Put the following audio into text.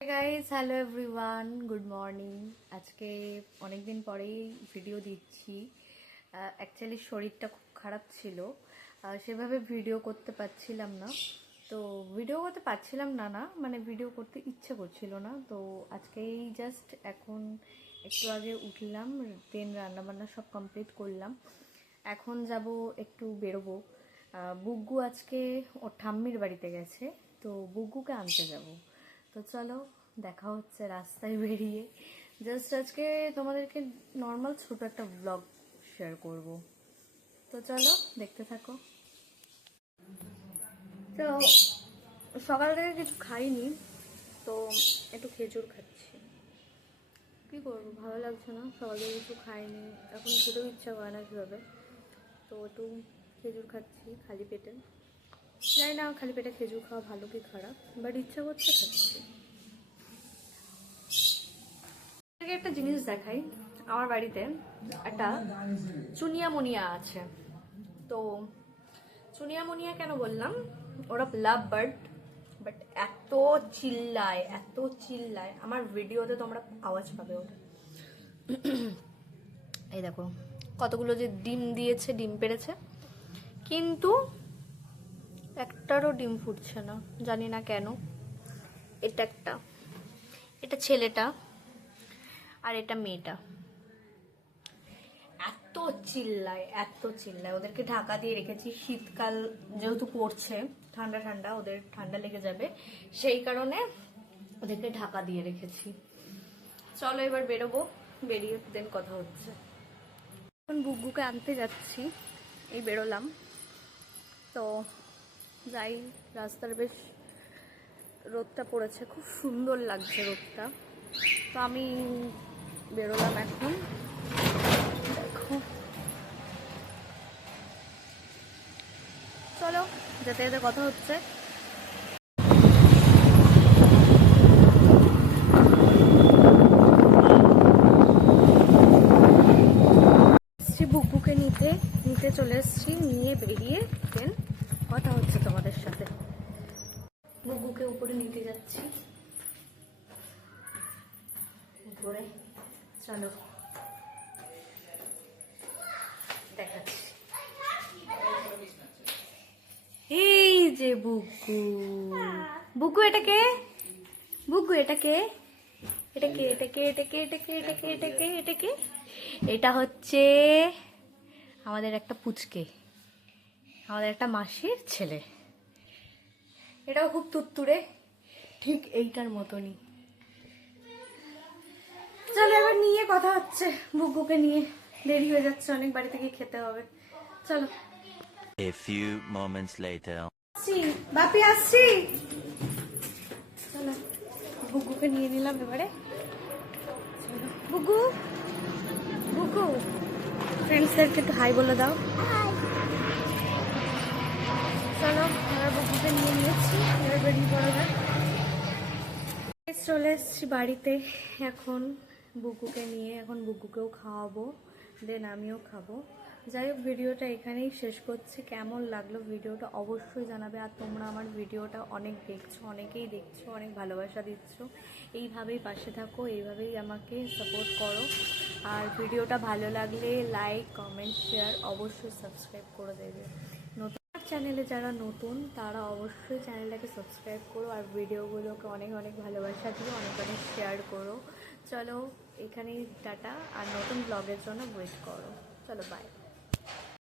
Guys, hello everyone, good morning. আজকে অনেক দিন পরেই ভিডিও দিচ্ছি। অ্যাকচুয়ালি শরীরটা খুব খারাপ ছিল, সেভাবে ভিডিও করতে পারছিলাম না। তো ভিডিও করতে পারছিলাম না মানে ভিডিও করতে ইচ্ছে করছিল না। তো আজকেই জাস্ট এখন একটু আগে উঠলাম, দেন রান্নাবান্না সব কমপ্লিট করলাম। এখন যাব একটু বেরোবো। বুগ্গু আজকে ওর ঠাম্মির বাড়িতে গেছে, তো বুগ্গুকে আনতে যাব। তো চলো, দেখা হচ্ছে রাস্তায় বেরিয়ে। জাস্ট আজকে তোমাদেরকে নর্মাল ছোট একটা ব্লগ শেয়ার করব। তো চলো, দেখতে থাকো। তো সকাল থেকে কিছু খাইনি, তো একটু খেজুর খাচ্ছি। কি করবো, ভালো লাগছে না, সকাল থেকে কিছু খাইনি, এখন খেতেও ইচ্ছা করে না কীভাবে। তো একটু খেজুর খাচ্ছি খালি পেটে। জানি না খালি পেটে খেজুর খাওয়া ভালো কি খারাপ, বাট ইচ্ছা করছে খাচ্ছি। একটা জিনিস দেখাই, আমার বাড়িতে একটা চুনিয়া মুনিয়া আছে। তো চুনিয়া মুনিয়া কেন বললাম, ওরা লাভ বার্ড, বাট এত চিল্লায় আমার ভিডিওতে তোমরা আওয়াজ পাবে ওটা। এই দেখো কতগুলো যে ডিম দিয়েছে, ডিম পেড়েছে, কিন্তু একটারও ডিম ফুটছে না, জানি না কেন। এটা ছেলেটা আর এটা মেয়েটা। এত চিল্লায়, ওদেরকে ঢাকা দিয়ে রেখেছি। শীতকাল যেহেতু পড়ছে, ঠান্ডা ওদের ঠান্ডা লেগে যাবে, সেই কারণে ওদেরকে ঢাকা দিয়ে রেখেছি। চলো এবার বেরোবো, বেরিয়ে দেন কথা হচ্ছে। এখন বুগ্গুকে আনতে যাচ্ছি, এই বেরোলাম। তো যাই, রাস্তার বেশ রোদটা পড়েছে, খুব সুন্দর লাগছে রোদটা। তো আমি বেরোলাম এখন। দেখো, চলো যেতে যেতে কথা হচ্ছে। বুকবুকে নিতে চলে এসছি, নিয়ে বেরিয়ে দেন কথা হচ্ছে তোমাদের সাথে। বুকবুকে উপরে নিতে যাচ্ছি, উপরে চলো দেখাচ্ছি। এই যে বুকু, বুকু এটাকে, বুকু এটাকে, এটাকে এটা হচ্ছে আমাদের একটা পুচকে, আমাদের একটা মাসির ছেলে। এটাও খুব তুত্তুরে, ঠিক এইটার মতনই। চলো এবার নিয়ে কথা হচ্ছে, বুকবুকে নিয়ে। দেরি হয়ে যাচ্ছে অনেক, বাড়ি থেকে খেতে হবে। চলো। A few moments later. বাপি আসছি। চলো, বুকবুকে নিয়ে নিলাম এবারে। বুকু, বুকু ফ্রেন্ডসদেরকে একটু হাই বলে দাও। চলো এবার বুকুকে নিয়ে নিয়েছি, এবার বেরিয়ে পড়া যাক। চলে এসেছি বাড়িতে এখন বুকুকে নিয়ে। এখন বুকুকেও খাওয়াবো, দেন আমিও খাবো। যাই হোক, ভিডিওটা এখানেই শেষ করছি। কেমন লাগলো ভিডিওটা অবশ্যই জানাবে। আর তোমরা আমার ভিডিওটা অনেকেই দেখছো, অনেক ভালোবাসা দিচ্ছ। এইভাবেই পাশে থাকো, এইভাবেই আমাকে সাপোর্ট করো। আর ভিডিওটা ভালো লাগলে লাইক, কমেন্ট, শেয়ার, অবশ্যই সাবস্ক্রাইব করে দেবে। চ্যানেলে যারা নতুন তারা অবশ্যই চ্যানেলটাকে সাবস্ক্রাইব করো, আর ভিডিওগুলোকে অনেক ভালোবাসা দিও, অনেক শেয়ার করো। চলো এখানেই টাটা, আর নতুন ব্লগের জন্য ওয়েট করো। চলো বাই।